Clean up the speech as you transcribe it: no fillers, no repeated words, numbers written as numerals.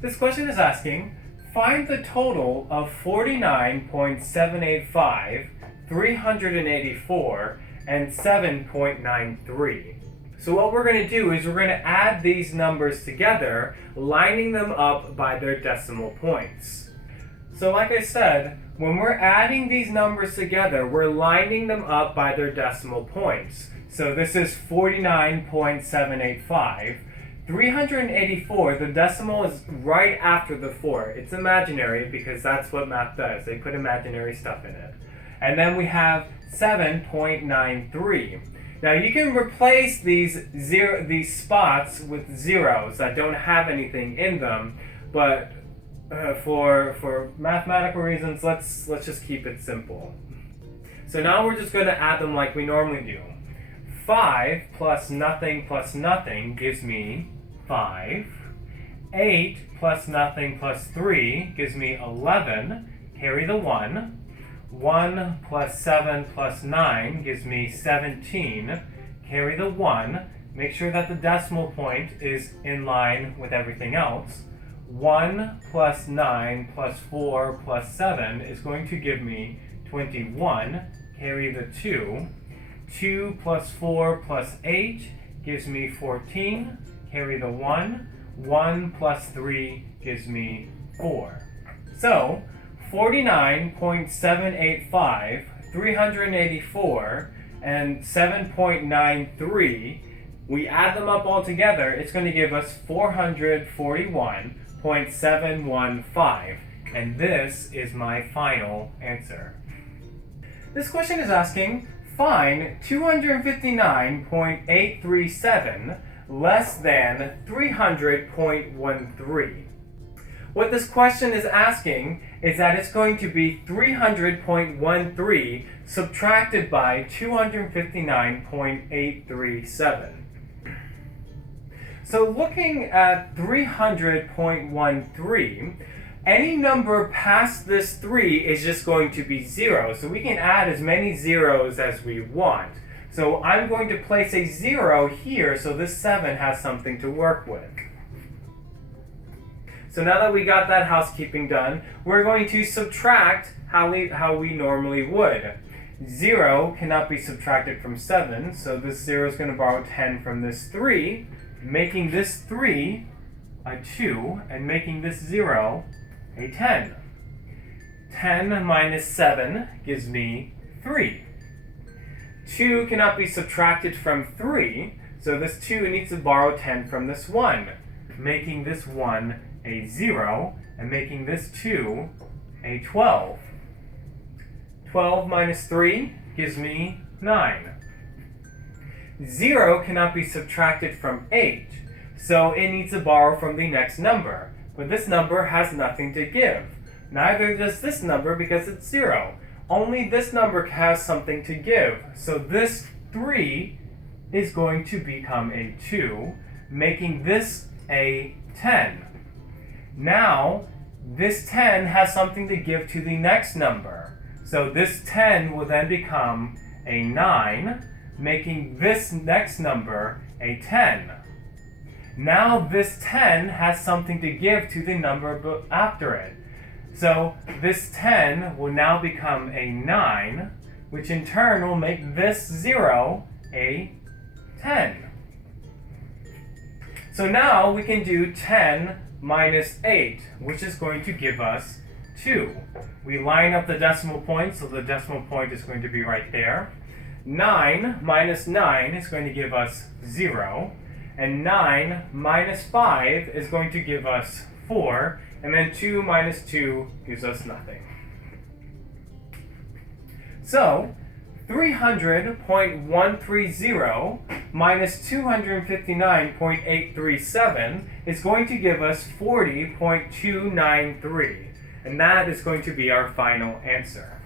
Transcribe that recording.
This question is asking, find the total of 49.785, 384, and 7.93. So what we're going to do is we're going to add these numbers together, lining them up by their decimal points. So like I said, when we're adding these numbers together, we're lining them up by their decimal points. So this is 49.785. 384, the decimal is right after the 4. It's imaginary because that's what math does. They put imaginary stuff in it. And then we have 7.93. Now you can replace these spots with zeros that don't have anything in them, but for mathematical reasons, let's just keep it simple. So now we're just going to add them like we normally do. 5 plus nothing gives me 5. 8 plus nothing plus 3 gives me 11. Carry the 1. 1 plus 7 plus 9 gives me 17. Carry the 1. Make sure that the decimal point is in line with everything else. 1 plus 9 plus 4 plus 7 is going to give me 21. Carry the 2. 2 plus 4 plus 8 gives me 14. Carry the 1. 1 plus 3 gives me 4. So, 49.785, 384, and 7.93, we add them up all together, it's going to give us 441.715. And this is my final answer. This question is asking, find 259.837 less than 300.13. What this question is asking is that it's going to be 300.13 subtracted by 259.837. So looking at 300.13, any number past this 3 is just going to be 0. So we can add as many zeros as we want. So I'm going to place a 0 here so this 7 has something to work with. So now that we got that housekeeping done, we're going to subtract how we normally would. 0 cannot be subtracted from 7, so this 0 is going to borrow 10 from this 3, making this 3 a 2, and making this 0 a 10. 10 minus 7 gives me 3. 2 cannot be subtracted from 3, so this 2 needs to borrow 10 from this 1, making this 1 a 0, and making this 2 a 12. 12 minus 3 gives me 9. 0 cannot be subtracted from 8, so it needs to borrow from the next number. But this number has nothing to give. Neither does this number because it's 0. Only this number has something to give. So this 3 is going to become a 2, making this a 10. Now, this 10 has something to give to the next number. So this 10 will then become a 9, making this next number a 10. Now this 10 has something to give to the number after it. So this 10 will now become a 9, which in turn will make this 0 a 10. So now we can do 10 minus 8, which is going to give us 2. We line up the decimal point, so the decimal point is going to be right there. 9 minus 9 is going to give us 0. And 9 minus 5 is going to give us 4. And then 2 minus 2 gives us nothing. So, 300.130 minus 259.837 is going to give us 40.293. And that is going to be our final answer.